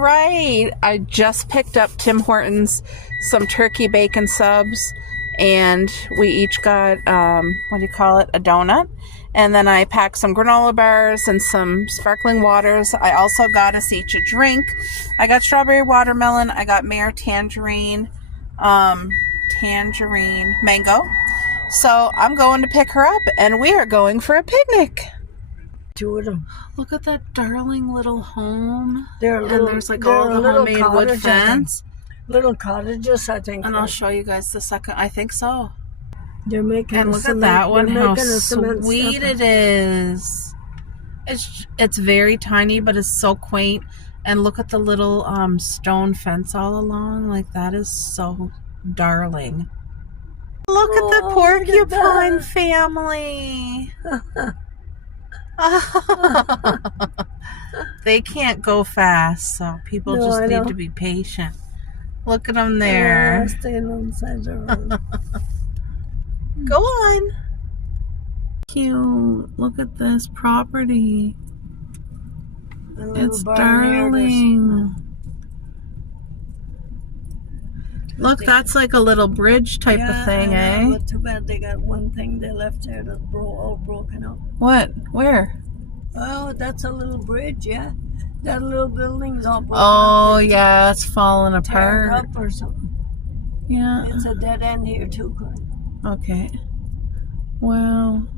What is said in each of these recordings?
right, I just picked up Tim Hortons some turkey bacon subs, and we each got what do you call it, a donut, and then I packed some granola bars and some sparkling waters. I also got us each a drink. I got strawberry watermelon, I got Mare tangerine mango. So I'm going to pick her up and we are going for a picnic. Two of them. Look at that darling little home. They're little, and there's like all the homemade wood fence. Little cottages, I think. And I'll show you guys the second. I think so. They're making and look at that one, how sweet it is. It's very tiny, but it's so quaint. And look at the little stone fence all along. Like, that is so darling. Look at the porcupine family. They can't go fast, so people just need to be patient. Look at them there. Staying on the side of the road. Go on. Cute. Look at this property. It's darling. Look, that's like a little bridge type of thing, eh? But too bad they got one thing they left there that's all broken up. What? Where? Oh, that's a little bridge, yeah. That little building's all broken up. Oh, yeah, it's falling apart. Up or something. Yeah. It's a dead end here too, Corinne. Okay. Well,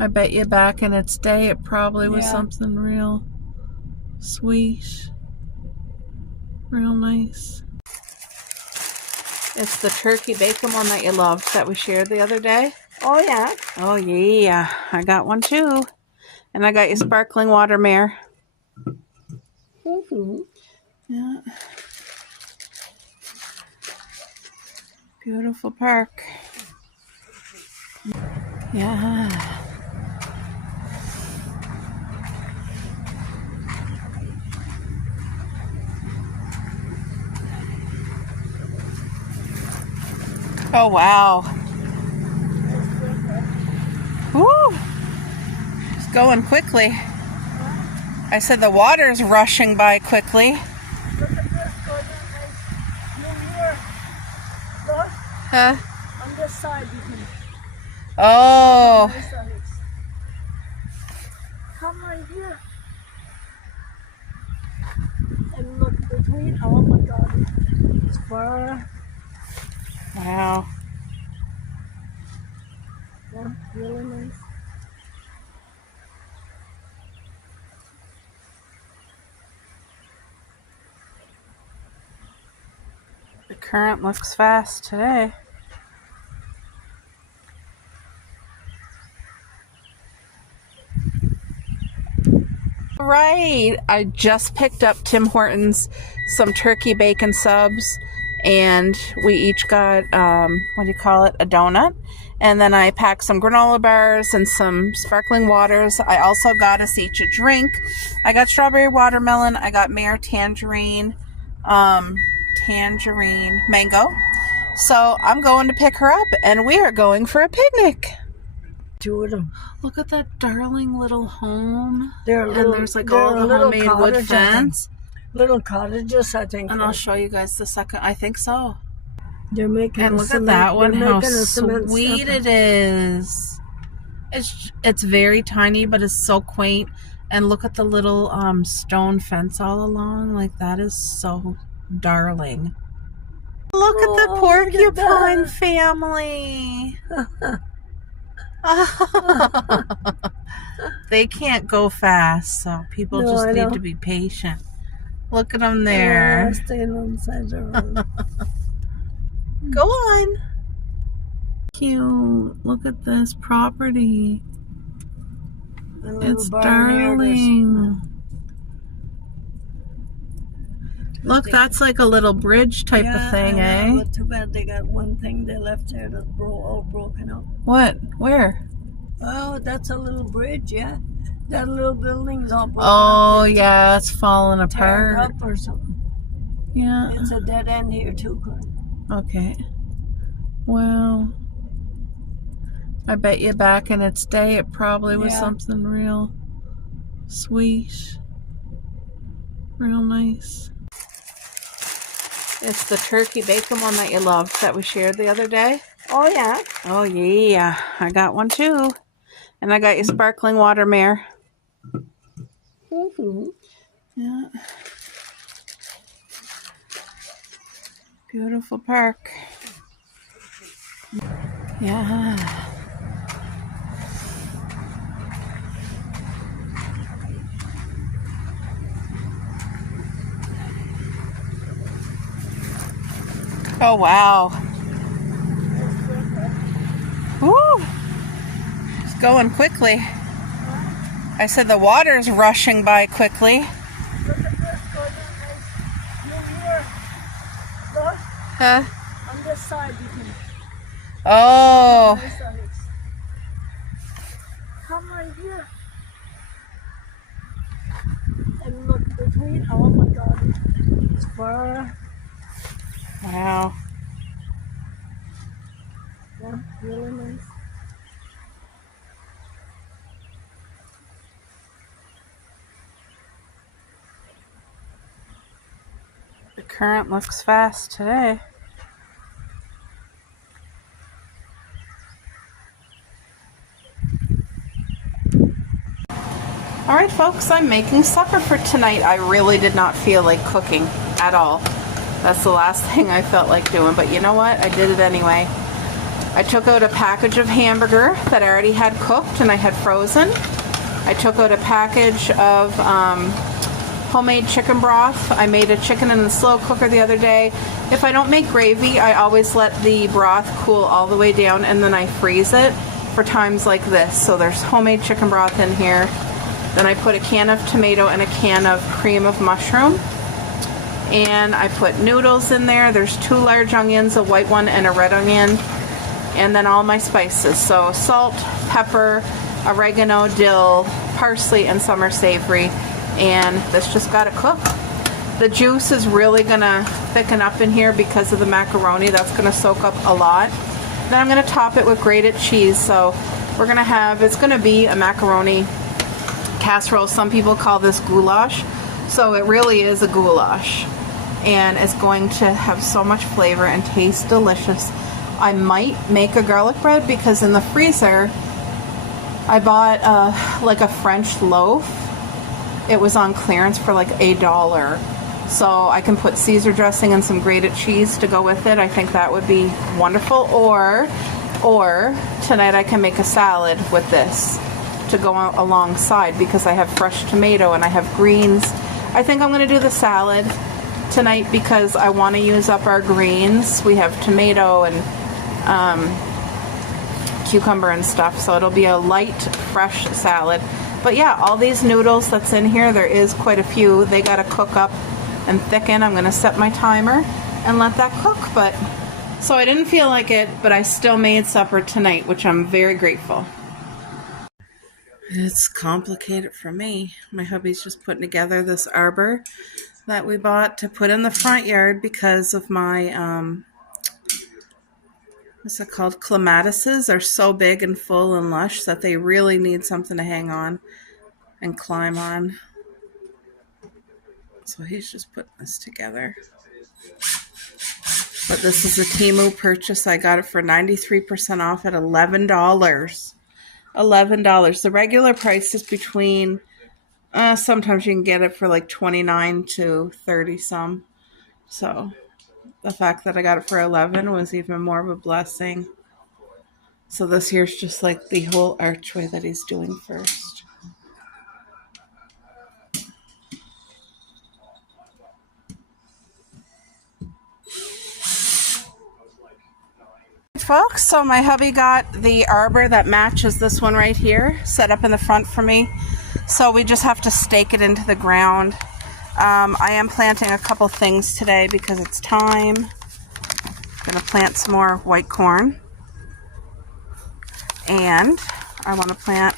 I bet you back in its day it probably was something real sweet. Real nice. It's the turkey bacon one that you loved that we shared the other day. Oh, yeah. Oh, yeah. I got one too. And I got you sparkling water, Mare. Mm-hmm. Yeah. Beautiful park. Yeah. Oh, wow. Woo! It's going quickly. I said the water's rushing by quickly. Look at this, Look. Huh? On this side, you can. Oh. On this side. Come right here. And look between. Oh my God. It's far. Wow. Yeah, really nice. The current looks fast today. Right, I just picked up Tim Hortons some turkey bacon subs, and we each got what do you call it, a donut, and then I packed some granola bars and some sparkling waters. I also got us each a drink. I got strawberry watermelon, I got Mare tangerine mango. So I'm going to pick her up and we are going for a picnic. Two of them. Look at that darling little home. And there's like all the homemade wood fence. Little cottages, I think. And I'll show you guys the second. I think so. They're making and look at that one, how sweet it is. It's very tiny, but it's so quaint. And look at the little stone fence all along. Like, that is so darling. Look at the porcupine family. They can't go fast, so people just need to be patient. Look at them there. Staying on the side of the road. Go on. Cute. Look at this property. It's darling. Look, that's like a little bridge type of thing, eh? But too bad they got one thing they left there that's all broken up. What? Where? Oh, that's a little bridge, yeah. That little building's all broken up. Oh, yeah, it's falling apart. Up or something. Yeah. It's a dead end here too, Corinne. Okay. Well, I bet you back in its day it probably was something real sweet. Real nice. It's the turkey bacon one that you loved that we shared the other day. Oh, yeah. Oh, yeah. I got one too. And I got you sparkling water, Mare. Mm-hmm. Yeah. Beautiful park. Yeah. Oh, wow. Woo! It's going quickly. I said the water's rushing by quickly. Look at this, going nice new year. Look, Huh? on this side you can. Oh. On this side. Come right here. And look between. Oh my God. It's far. Wow. Yeah, really nice. The current looks fast today. Alright folks, I'm making supper for tonight. I really did not feel like cooking at all. That's the last thing I felt like doing, but you know what? I did it anyway. I took out a package of hamburger that I already had cooked and I had frozen. I took out a package of homemade chicken broth. I made a chicken in the slow cooker the other day. If I don't make gravy, I always let the broth cool all the way down and then I freeze it for times like this. So there's homemade chicken broth in here. Then I put a can of tomato and a can of cream of mushroom. And I put noodles in there. There's 2 large onions, a white one and a red onion. And then all my spices. So salt, pepper, oregano, dill, parsley, and summer savory. And this just got to cook. The juice is really going to thicken up in here because of the macaroni. That's going to soak up a lot. Then I'm going to top it with grated cheese. So we're going to have, it's going to be a macaroni casserole. Some people call this goulash. So it really is a goulash. And it's going to have so much flavor and taste delicious. I might make a garlic bread because in the freezer I bought like a French loaf. It was on clearance for like $1. So I can put Caesar dressing and some grated cheese to go with it. I think that would be wonderful. Or tonight I can make a salad with this to go alongside because I have fresh tomato and I have greens. I think I'm going to do the salad tonight because I want to use up our greens. We have tomato and cucumber and stuff, so it'll be a light, fresh salad. But yeah, all these noodles that's in here, there is quite a few. They got to cook up and thicken. I'm going to set my timer and let that cook. But so I didn't feel like it, but I still made supper tonight, which I'm very grateful. It's complicated for me. My hubby's just putting together this arbor that we bought to put in the front yard because of my, what's it called? Clematises are so big and full and lush that they really need something to hang on and climb on. So he's just putting this together. But this is a Temu purchase. I got it for 93% off at $11. $11. The regular price is between, sometimes you can get it for like 29 to 30 some. So the fact that I got it for 11 was even more of a blessing. So this here's just like the whole archway that he's doing first. Folks, so my hubby got the arbor that matches this one right here set up in the front for me. So we just have to stake it into the ground. I am planting a couple things today because it's time. I'm going to plant some more white corn. And I want to plant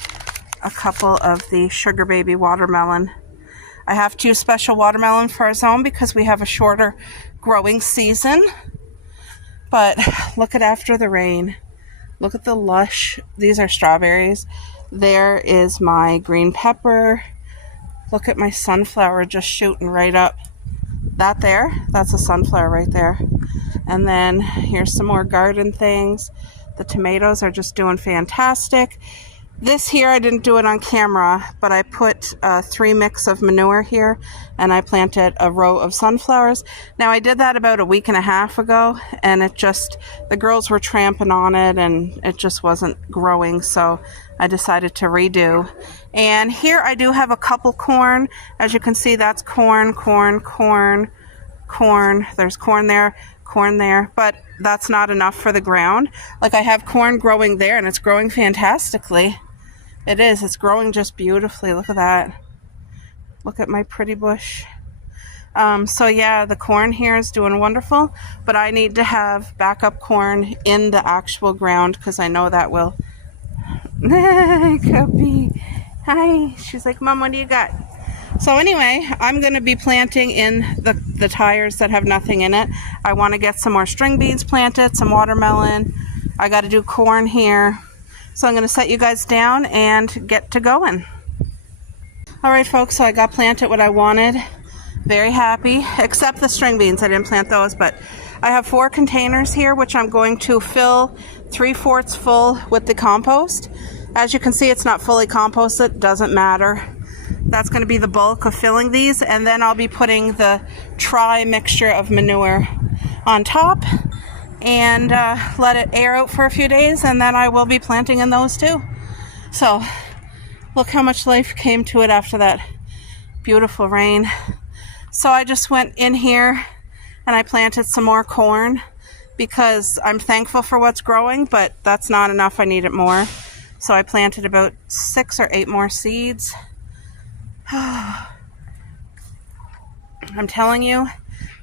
a couple of the Sugar Baby watermelon. I have to use special watermelon for our zone because we have a shorter growing season. But look at after the rain. Look at the lush. These are strawberries. There is my green pepper. Look at my sunflower just shooting right up. That there, that's a sunflower right there. And then here's some more garden things. The tomatoes are just doing fantastic. This here, I didn't do it on camera, but I put 3 mix of manure here, and I planted a row of sunflowers. Now, I did that about a week and a half ago, and the girls were tramping on it, and it just wasn't growing, so I decided to redo. And here I do have a couple corn. As you can see, that's corn, corn, corn, corn. There's corn there, but that's not enough for the ground. Like, I have corn growing there, and it's growing fantastically. It is. It's growing just beautifully. Look at that. Look at my pretty bush. So yeah, the corn here is doing wonderful, but I need to have backup corn in the actual ground because I know that will. Cubby. Hi. She's like, Mom, what do you got? So anyway, I'm going to be planting in the tires that have nothing in it. I want to get some more string beans planted, some watermelon. I got to do corn here. So I'm going to set you guys down and get to going. All right, folks, so I got planted what I wanted. Very happy, except the string beans. I didn't plant those, but I have 4 containers here, which I'm going to fill 3/4 full with the compost. As you can see, it's not fully composted. Doesn't matter. That's going to be the bulk of filling these, and then I'll be putting the tri-mixture of manure on top and let it air out for a few days, and then I will be planting in those too. So look how much life came to it after that beautiful rain. So I just went in here and I planted some more corn because I'm thankful for what's growing, but that's not enough. I need it more. So I planted about 6 or 8 more seeds. I'm telling you,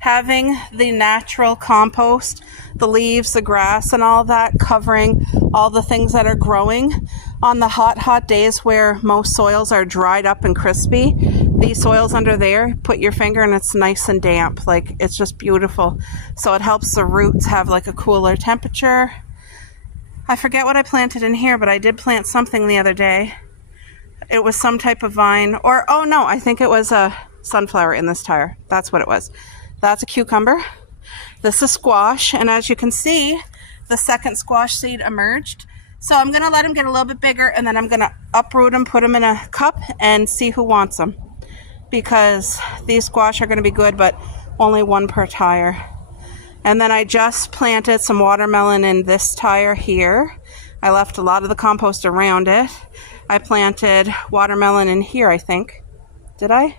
having the natural compost, the leaves, the grass, and all that covering all the things that are growing on the hot days where most soils are dried up and crispy, these soils under there, put your finger and it's nice and damp. Like, it's just beautiful. So it helps the roots have like a cooler temperature. I forget what I planted in here, but I did plant something the other day. It was some type of vine, or, oh no, I think it was a sunflower in this tire. That's what it was. That's a cucumber. This is squash, and as you can see, the second squash seed emerged. So I'm going to let them get a little bit bigger, and then I'm going to uproot them, put them in a cup, and see who wants them. Because these squash are going to be good, but only 1 per tire. And then I just planted some watermelon in this tire here. I left a lot of the compost around it. I planted watermelon in here, I think. Did I?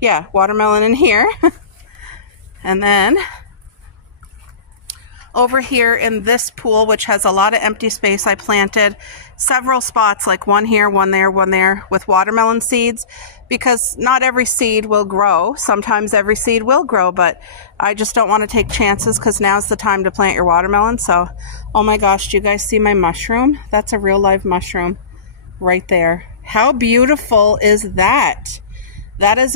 Yeah, watermelon in here. And then over here in this pool, which has a lot of empty space, I planted several spots, like one here, one there, with watermelon seeds, because not every seed will grow. Sometimes every seed will grow, but I just don't want to take chances because now's the time to plant your watermelon. So, oh my gosh, do you guys see my mushroom? That's a real live mushroom right there. How beautiful is that? That's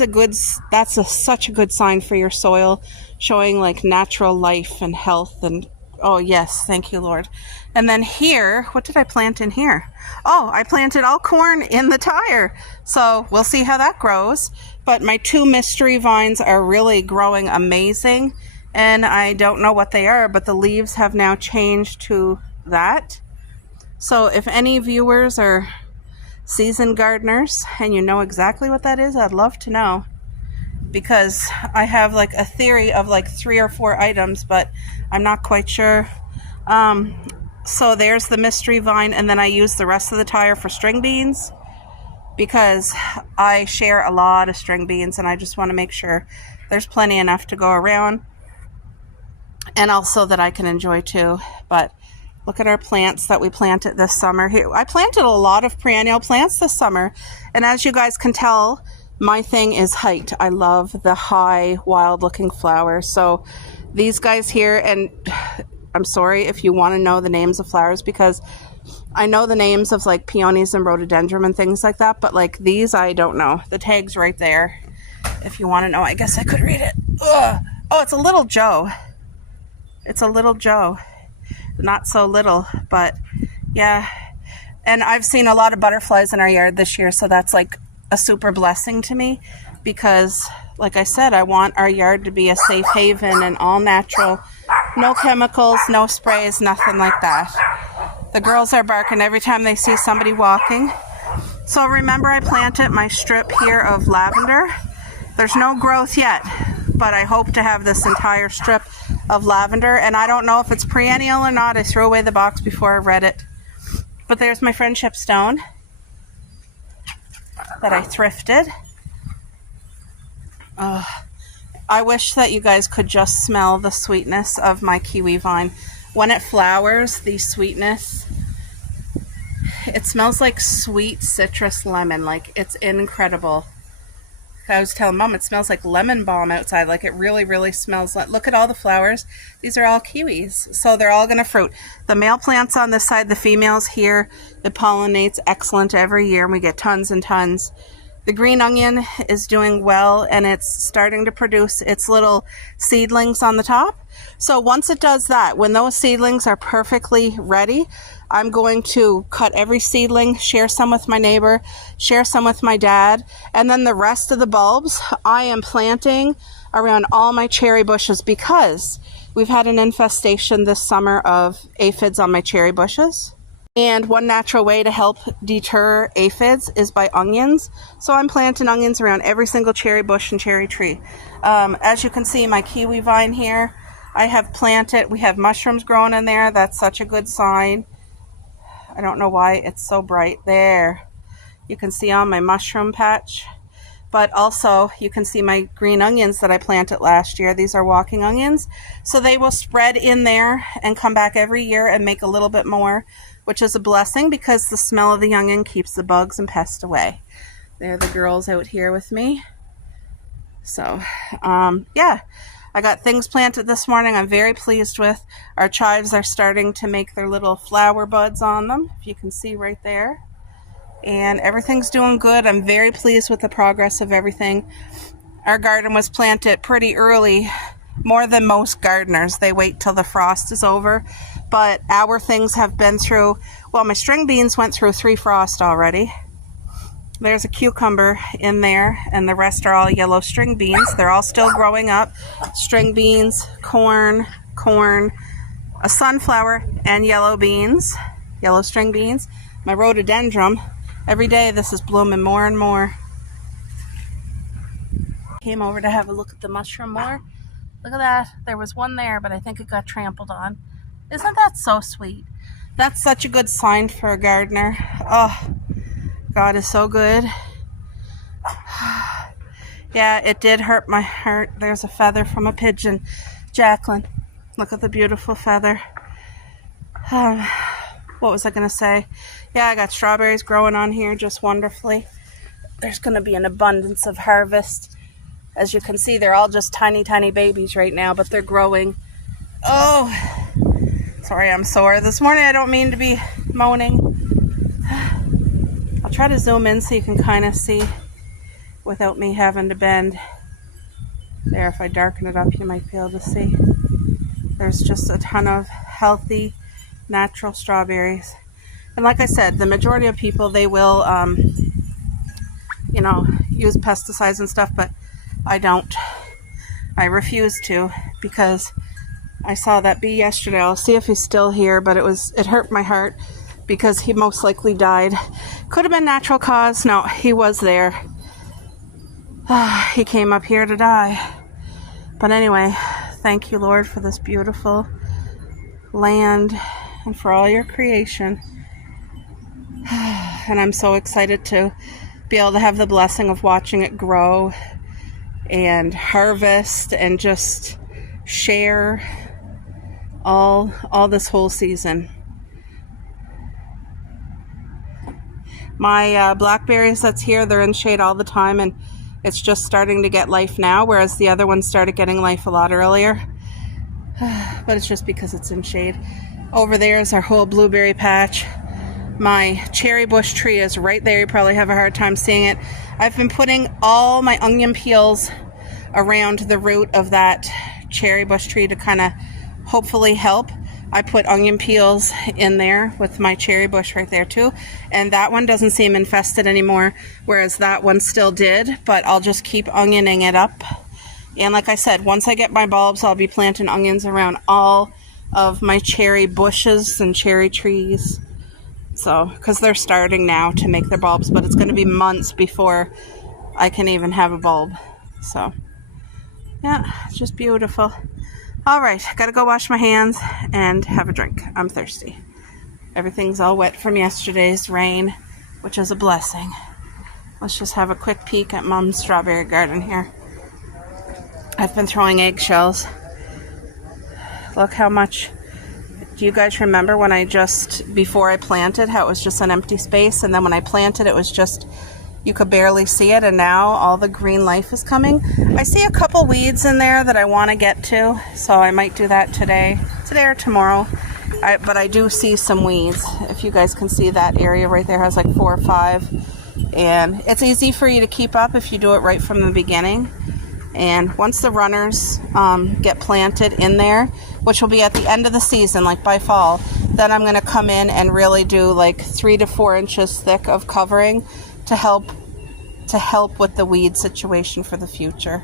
such a good sign for your soil, showing like natural life and health. And oh yes, thank you, Lord. And then here, what did I plant in here? Oh, I planted all corn in the tire. So we'll see how that grows. But my 2 mystery vines are really growing amazing. And I don't know what they are, but the leaves have now changed to that. So if any viewers are seasoned gardeners and you know exactly what that is, I'd love to know, because I have like a theory of like 3 or 4 items, but I'm not quite sure. So there's the mystery vine, and then I use the rest of the tire for string beans because I share a lot of string beans and I just want to make sure there's plenty enough to go around, and also that I can enjoy too. But look at our plants that we planted this summer. Here, I planted a lot of perennial plants this summer. And as you guys can tell, my thing is height. I love the high, wild-looking flowers. So these guys here, and I'm sorry if you want to know the names of flowers, because I know the names of like peonies and rhododendron and things like that, but like these, I don't know. The tag's right there. If you want to know, I guess I could read it. Ugh. Oh, it's a little Joe. It's a little Joe. Not so little, but yeah. And I've seen a lot of butterflies in our yard this year, so that's like a super blessing to me because, like I said, I want our yard to be a safe haven and all natural. No chemicals, no sprays, nothing like that. The girls are barking every time they see somebody walking. So remember, I planted my strip here of lavender. There's no growth yet, but I hope to have this entire strip of lavender. And I don't know if it's perennial or not. I threw away the box before I read it. But there's my friendship stone that I thrifted. I wish that you guys could just smell the sweetness of my kiwi vine. When it flowers, the sweetness, it smells like sweet citrus lemon. Like, it's incredible. I was telling Mom, it smells like lemon balm outside. Like, it really, really smells like, look at all the flowers. These are all kiwis. So they're all going to fruit. The male plants on this side, the females here. It pollinates excellent every year, and we get tons and tons. The green onion is doing well, and it's starting to produce its little seedlings on the top. So once it does that, when those seedlings are perfectly ready, I'm going to cut every seedling, share some with my neighbor, share some with my dad, and then the rest of the bulbs I am planting around all my cherry bushes because we've had an infestation this summer of aphids on my cherry bushes. And one natural way to help deter aphids is by onions. So I'm planting onions around every single cherry bush and cherry tree. As you can see, my kiwi vine here, I have planted, we have mushrooms growing in there. That's such a good sign. I don't know why it's so bright there. You can see on my mushroom patch. But also, you can see my green onions that I planted last year. These are walking onions. So they will spread in there and come back every year and make a little bit more, which is a blessing because the smell of the onion keeps the bugs and pests away. There are the girls out here with me. So, yeah, I got things planted this morning I'm very pleased with. Our chives are starting to make their little flower buds on them, if you can see right there. And everything's doing good. I'm very pleased with the progress of everything. Our garden was planted pretty early, more than most gardeners. They wait till the frost is over. But our things have been through, well, my string beans went through 3 frosts already. There's a cucumber in there, and the rest are all yellow string beans. They're all still growing up. String beans, corn, a sunflower, and yellow beans, yellow string beans. My rhododendron, every day this is blooming more and more. Came over to have a look at the mushroom more. Look at that. There was one there, but I think it got trampled on. Isn't that so sweet? That's such a good sign for a gardener. Oh, God is so good. Yeah, it did hurt my heart. There's a feather from a pigeon. Jacqueline, look at the beautiful feather. What was I going to say? Yeah, I got strawberries growing on here just wonderfully. There's going to be an abundance of harvest. As you can see, they're all just tiny, tiny babies right now, but they're growing. Oh, sorry, I'm sore this morning. I don't mean to be moaning. I'll try to zoom in so you can kind of see without me having to bend. There, if I darken it up, you might be able to see. There's just a ton of healthy, natural strawberries. And like I said, the majority of people, they will, use pesticides and stuff, but I don't. I refuse to because I saw that bee yesterday. I'll see if he's still here, but it hurt my heart because he most likely died. Could have been natural cause. No, he was there. He came up here to die. But anyway, thank you, Lord, for this beautiful land and for all your creation. And I'm so excited to be able to have the blessing of watching it grow and harvest and just share all this whole season. My blackberries that's here, they're in shade all the time, and it's just starting to get life now, whereas the other ones started getting life a lot earlier. But it's just because it's in shade. Over there is our whole blueberry patch. My cherry bush tree is right there. You probably have a hard time seeing it. I've been putting all my onion peels around the root of that cherry bush tree to kind of hopefully help. I put onion peels in there with my cherry bush right there too. And that one doesn't seem infested anymore, whereas that one still did, but I'll just keep onioning it up. And like I said, once I get my bulbs, I'll be planting onions around all of my cherry bushes and cherry trees. So, because they're starting now to make their bulbs, but it's going to be months before I can even have a bulb. So, yeah, it's just beautiful. All right, gotta go wash my hands and have a drink. I'm thirsty. Everything's all wet from yesterday's rain, which is a blessing. Let's just have a quick peek at Mom's strawberry garden here. I've been throwing eggshells. Look how much. Do you guys remember when before I planted, how it was just an empty space, and then when I planted it was just, you could barely see it, and now all the green life is coming. I see a couple weeds in there that I want to get to, so I might do that today or tomorrow. But I do see some weeds. If you guys can see, that area right there has like 4 or 5, and it's easy for you to keep up if you do it right from the beginning. And once the runners get planted in there, which will be at the end of the season, like by fall, then I'm going to come in and really do like 3 to 4 inches thick of covering to help with the weed situation for the future.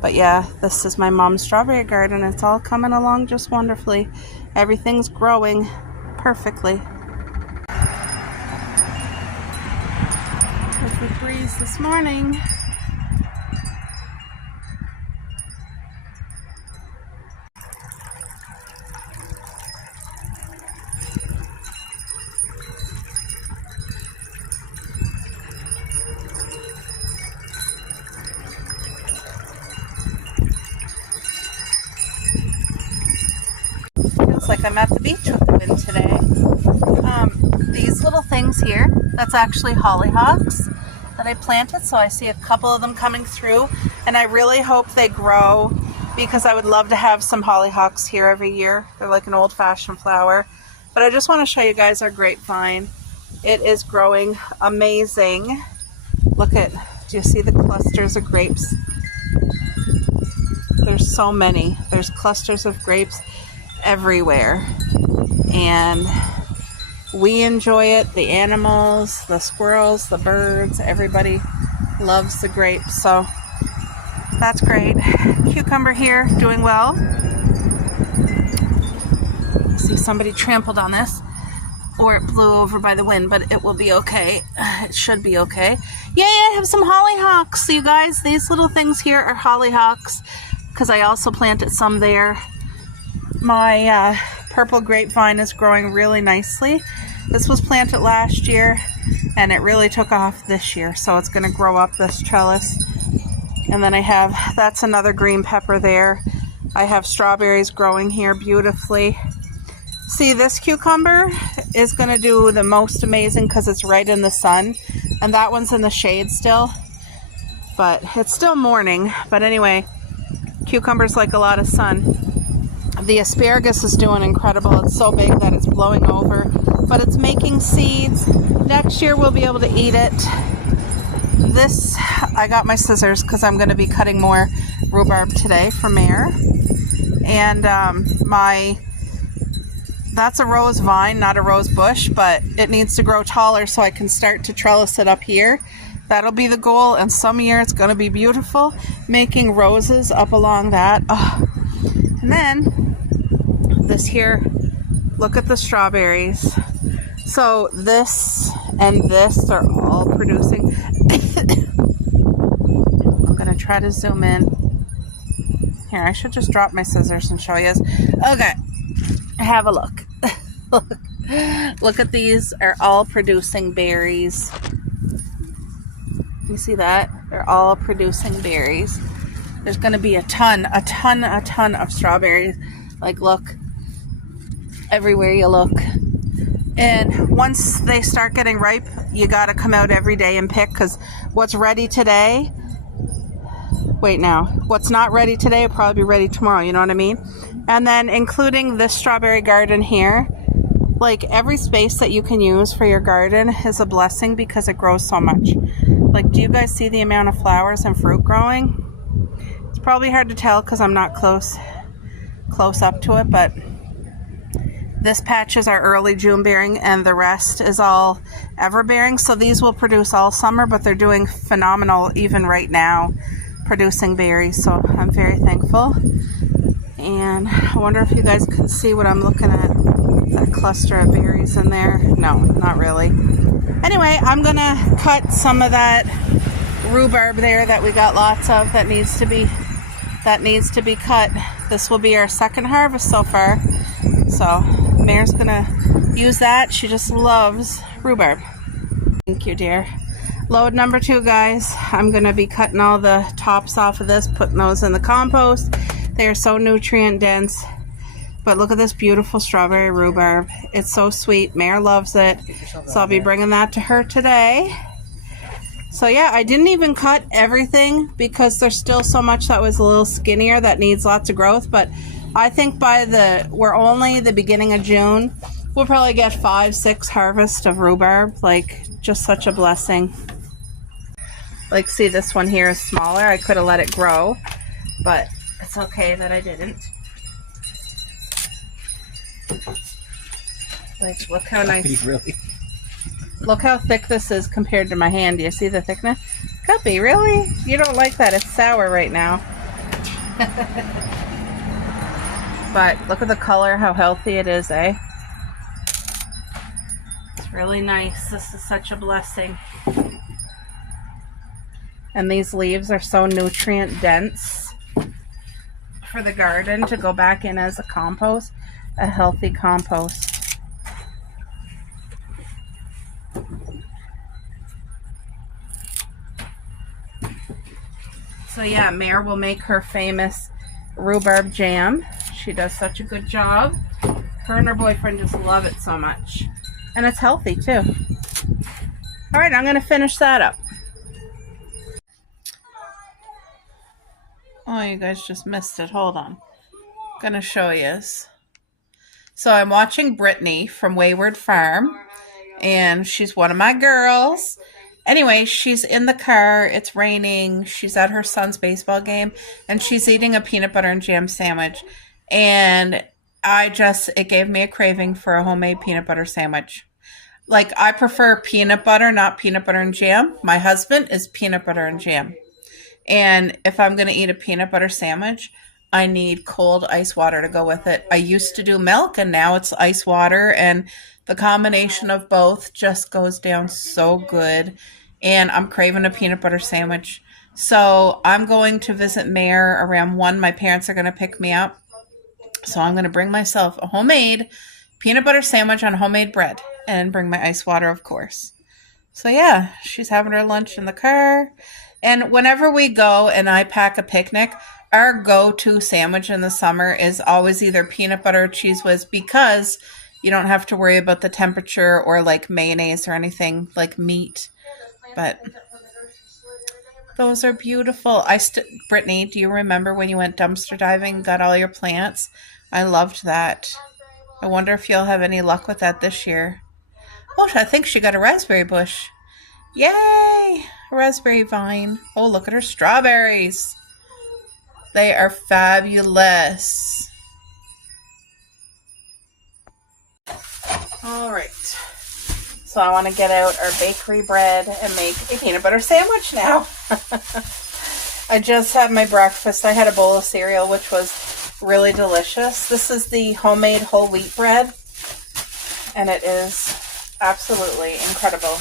But yeah, this is my mom's strawberry garden. It's all coming along just wonderfully. Everything's growing perfectly. Perfect breeze this morning. Like I'm at the beach with the wind today. These little things here, that's actually hollyhocks that I planted, so I see a couple of them coming through, and I really hope they grow because I would love to have some hollyhocks here every year. They're like an old-fashioned flower. But I just want to show you guys our grapevine. It is growing amazing. Do you see the clusters of grapes? There's so many. There's clusters of grapes everywhere, and we enjoy it. The animals, the squirrels, the birds, everybody loves the grapes, so that's great. Cucumber here doing well. I see somebody trampled on this, or it blew over by the wind, but it will be okay. It should be okay. Yay, I have some hollyhocks. So you guys, these little things here are hollyhocks because I also planted some there. My purple grapevine is growing really nicely. This was planted last year and it really took off this year, so it's going to grow up this trellis. And then that's another green pepper there. I have strawberries growing here beautifully. See, this cucumber is going to do the most amazing because it's right in the sun, and that one's in the shade still, but it's still morning. But anyway, cucumbers like a lot of sun. The asparagus is doing incredible. It's so big that it's blowing over, but it's making seeds. Next year we'll be able to eat it. This, I got my scissors because I'm going to be cutting more rhubarb today for Mare. And that's a rose vine, not a rose bush, but it needs to grow taller so I can start to trellis it up here. That'll be the goal, and some year it's going to be beautiful, making roses up along that. Oh. And then this here, look at the strawberries. So this and this are all producing. I'm going to try to zoom in. Here, I should just drop my scissors and show you. Okay, have a look. Look at these, are all producing berries. You see that? They're all producing berries. There's going to be a ton of strawberries. Like, look, everywhere you look. And once they start getting ripe, you got to come out every day and pick, because what's ready today, what's not ready today will probably be ready tomorrow, you know what I mean? And then including this strawberry garden here, like every space that you can use for your garden is a blessing because it grows so much. Like, do you guys see the amount of flowers and fruit growing? Probably hard to tell because I'm not close up to it, but This patch is our early June bearing, and the rest is all ever bearing. So these will produce all summer, but they're doing phenomenal even right now, producing berries. So I'm very thankful. And I wonder if you guys can see what I'm looking at. That cluster of berries in there. No, not really. Anyway, I'm gonna cut some of that rhubarb there that we got lots of that needs to be cut. This will be our second harvest so far. So Mare's gonna use that. She just loves rhubarb. Thank you, dear. Load number 2, guys. I'm gonna be cutting all the tops off of this, putting those in the compost. They are so nutrient dense. But look at this beautiful strawberry rhubarb. It's so sweet. Mare loves it. So I'll be bringing that to her today. So yeah, I didn't even cut everything because there's still so much that was a little skinnier that needs lots of growth. But I think we're only the beginning of June. We'll probably get 5-6 harvests of rhubarb. Like, just such a blessing. Like, see, this one here is smaller. I could have let it grow, but it's okay that I didn't. Like, look how nice. Really? Look how thick this is compared to my hand. Do you see the thickness? Guppy, really? You don't like that? It's sour right now. But look at the color, how healthy it is, eh? It's really nice. This is such a blessing. And these leaves are so nutrient dense for the garden to go back in as a compost, a healthy compost. So yeah, Mare will make her famous rhubarb jam. She does such a good job. Her and her boyfriend just love it so much. And it's healthy too. All right, I'm gonna finish that up. Oh, you guys just missed it. Hold on. I'm gonna show you. So I'm watching Brittany from Wayward Farm, and she's one of my girls. Anyway, she's in the car. It's raining. She's at her son's baseball game, and she's eating a peanut butter and jam sandwich. And it gave me a craving for a homemade peanut butter sandwich. Like, I prefer peanut butter, not peanut butter and jam. My husband is peanut butter and jam. And if I'm going to eat a peanut butter sandwich, I need cold ice water to go with it. I used to do milk, and now it's ice water, and the combination of both just goes down so good. And I'm craving a peanut butter sandwich. So I'm going to visit Mare around 1. My parents are going to pick me up. So I'm going to bring myself a homemade peanut butter sandwich on homemade bread and bring my ice water, of course. So yeah, she's having her lunch in the car. And whenever we go and I pack a picnic, our go-to sandwich in the summer is always either peanut butter or Cheez Whiz, because you don't have to worry about the temperature or like mayonnaise or anything like meat. But those are beautiful. Brittany, do you remember when you went dumpster diving and got all your plants? I loved that. I wonder if you'll have any luck with that this year. Oh, I think she got a raspberry bush. Yay! A raspberry vine. Oh, look at her strawberries. They are fabulous. All right. So I want to get out our bakery bread and make a peanut butter sandwich now. I just had my breakfast. I had a bowl of cereal, which was really delicious. This is the homemade whole wheat bread, and it is absolutely incredible.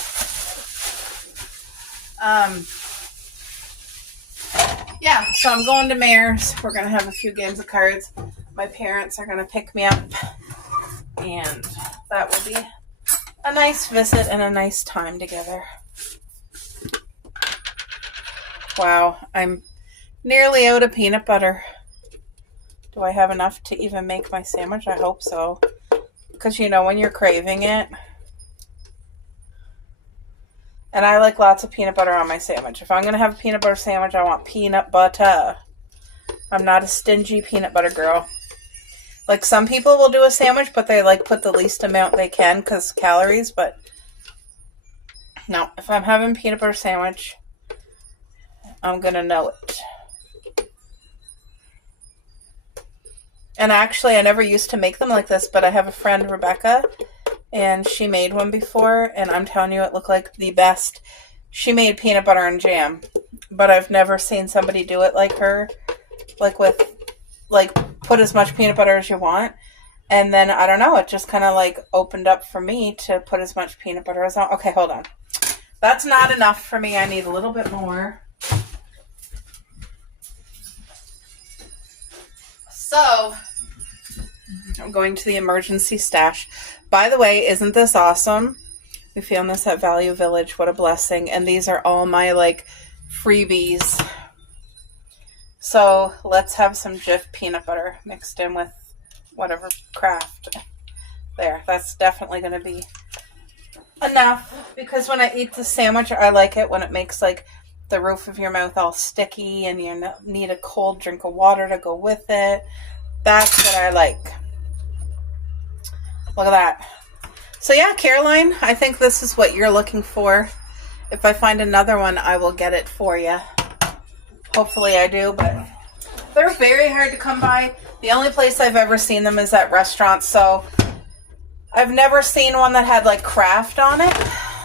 Yeah, so I'm going to Mare's. We're going to have a few games of cards. My parents are going to pick me up, and that will be a nice visit and a nice time together. Wow, I'm nearly out of peanut butter. Do I have enough to even make my sandwich? I hope so. Because, you know, when you're craving it. And I like lots of peanut butter on my sandwich. If I'm going to have a peanut butter sandwich, I want peanut butter. I'm not a stingy peanut butter girl. Like, some people will do a sandwich, but they like put the least amount they can because calories. But no, if I'm having peanut butter sandwich, I'm going to know it. And actually, I never used to make them like this, but I have a friend, Rebecca, and she made one before, and I'm telling you, it looked like the best. She made peanut butter and jam, but I've never seen somebody do it like her, like with, like, put as much peanut butter as you want. And then, I don't know, it just kind of like opened up for me to put as much peanut butter as I want. Okay, hold on. That's not enough for me. I need a little bit more. So, I'm going to the emergency stash. By the way, isn't this awesome? We found this at Value Village. What a blessing. And these are all my, like, freebies. So, let's have some Jif peanut butter mixed in with whatever Kraft. There. That's definitely going to be enough. Because when I eat the sandwich, I like it when it makes, like, the roof of your mouth all sticky and you need a cold drink of water to go with it. That's what I like. Look at that. So yeah, Caroline, I think this is what you're looking for. If I find another one, I will get it for you. Hopefully I do, but they're very hard to come by. The only place I've ever seen them is at restaurants, so I've never seen one that had like Kraft on it.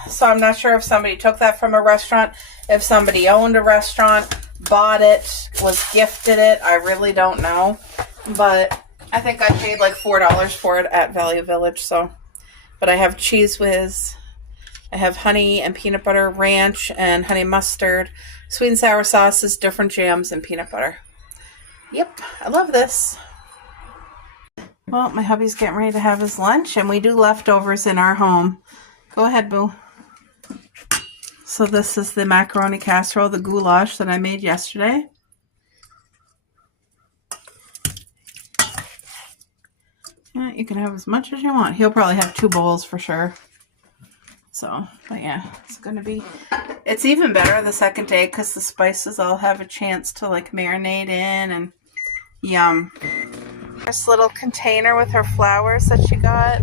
So I'm not sure if somebody took that from a restaurant, if somebody owned a restaurant, bought it, was gifted it. I really don't know. But I think I paid like $4 for it at Value Village, so... But I have Cheese Whiz, I have honey and peanut butter, ranch and honey mustard, sweet and sour sauces, different jams, and peanut butter. Yep, I love this. Well, my hubby's getting ready to have his lunch, and we do leftovers in our home. Go ahead, boo. So this is the macaroni casserole, the goulash that I made yesterday. Yeah, you can have as much as you want. He'll probably have 2 bowls for sure. So, but yeah, it's going to be... It's even better the second day because the spices all have a chance to like marinate in and yum. This little container with her flowers that she got.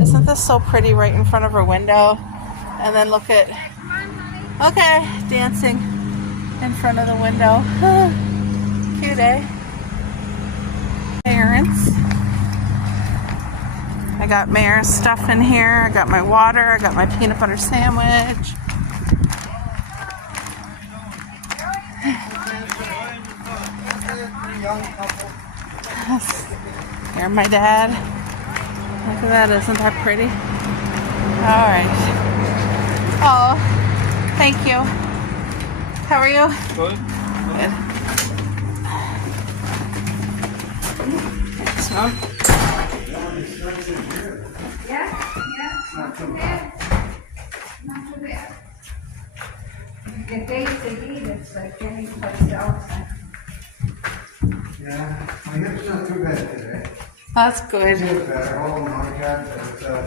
Isn't this so pretty right in front of her window? And then look at... Okay, dancing in front of the window. Cute, eh? Parents. I got Mare's stuff in here. I got my water. I got my peanut butter sandwich. Here's my dad. Look at that. Isn't that pretty? All right. Oh, thank you. How are you? Good. Good. Thanks, Mom. Not too bad. Not too bad. The days they eat, it's like any place else. Yeah, my hip's not too bad today. That's good. Feels better. Oh my God,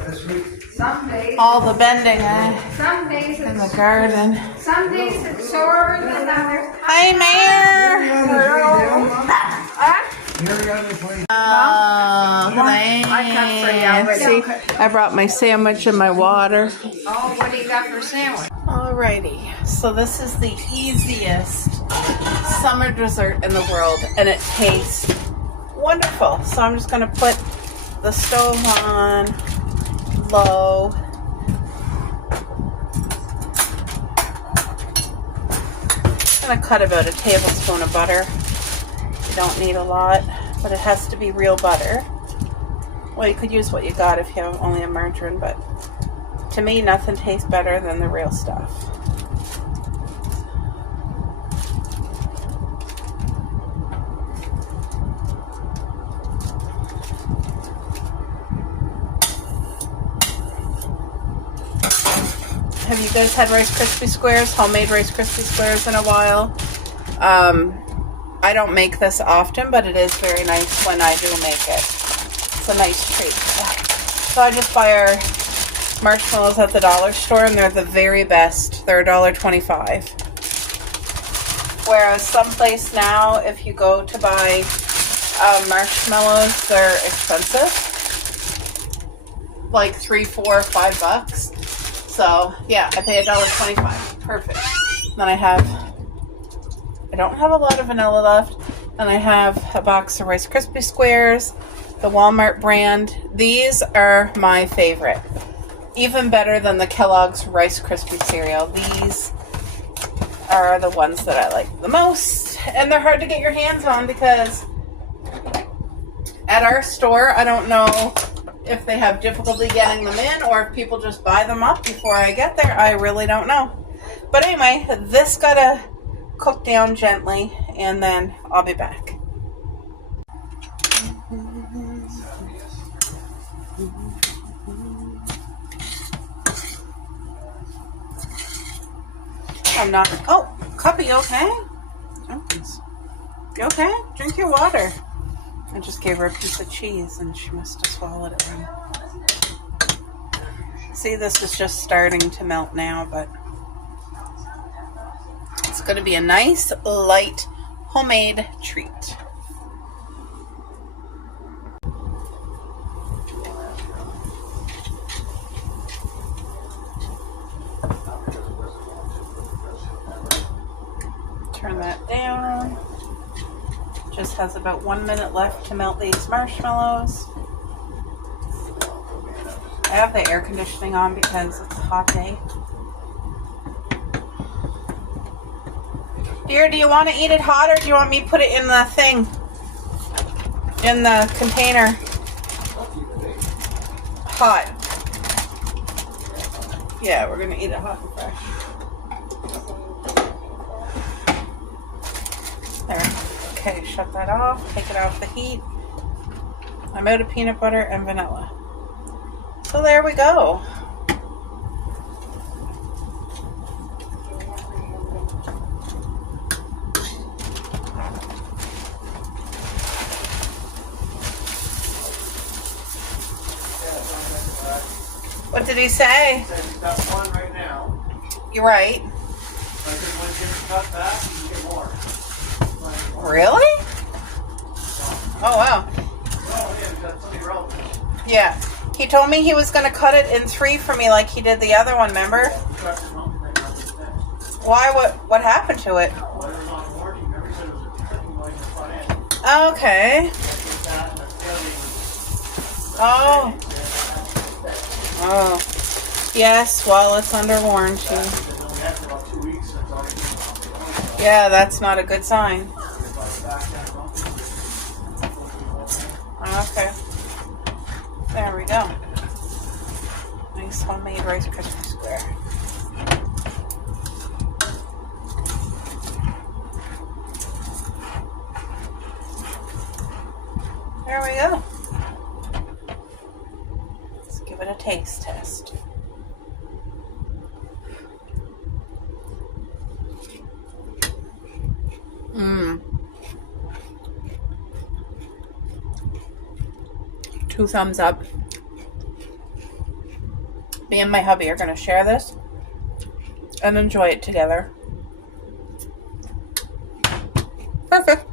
this week. Some days. All the bending, eh? Some days In the it's. garden. Some days it's sore than others. Hi, Mayor. Oh, thanks. I cut for you already. See, I brought my sandwich and my water. Oh, what do you got for sandwich? Alrighty, so this is the easiest summer dessert in the world, and it tastes wonderful. So I'm just gonna put the stove on low. I'm gonna cut about a tablespoon of butter. You don't need a lot, but it has to be real butter. Well, you could use what you got if you have only a margarine, but to me, nothing tastes better than the real stuff. Have you guys had Rice Krispie Squares, homemade Rice Krispie Squares in a while? I don't make this often, but it is very nice when I do make it. It's a nice treat. So I just buy our marshmallows at the dollar store, and they're the very best. They're $1.25. Whereas someplace now, if you go to buy marshmallows, they're expensive. Like $3, $4, $5. So yeah, I pay $1.25. Perfect. Then I don't have a lot of vanilla left. And I have a box of Rice Krispie Squares, the Walmart brand. These are my favorite. Even better than the Kellogg's Rice Krispie cereal. These are the ones that I like the most. And they're hard to get your hands on because at our store, I don't know if they have difficulty getting them in or if people just buy them up before I get there. I really don't know. But anyway, this gotta cook down gently and then I'll be back. I'm not. Oh, Cuppy, you okay? You okay? Drink your water. I just gave her a piece of cheese and she must have swallowed it right. See, this is just starting to melt now, but it's going to be a nice, light, homemade treat. Turn that down. Just has about 1 minute left to melt these marshmallows. I have the air conditioning on because it's a hot day. Dear, do you want to eat it hot or do you want me to put it in the thing? In the container? Hot. Yeah, we're going to eat it hot and fresh. There. Okay, shut that off. Take it off the heat. I'm out of peanut butter and vanilla. So there we go. What did he say? He said he's got one right now. You're right. But I said, when you get cut back, you can get more. Really? Oh, wow. Oh, yeah, because somebody wrote this. Yeah. He told me he was going to cut it in 3 for me like he did the other one, remember? Why? What happened to it? Well, it was on warranty. Remember, he said it was a cutting blade in the front end. Okay. That and the failure was... Oh. Oh. Yes, while it's under warranty. It was only after about 2 weeks, and it's already been Yeah, that's not a good sign. Okay. There we go. Nice homemade Rice Krispie Square. There we go. Let's give it a taste test. Mmm. 2 thumbs up. Me and my hubby are going to share this and enjoy it together. Perfect.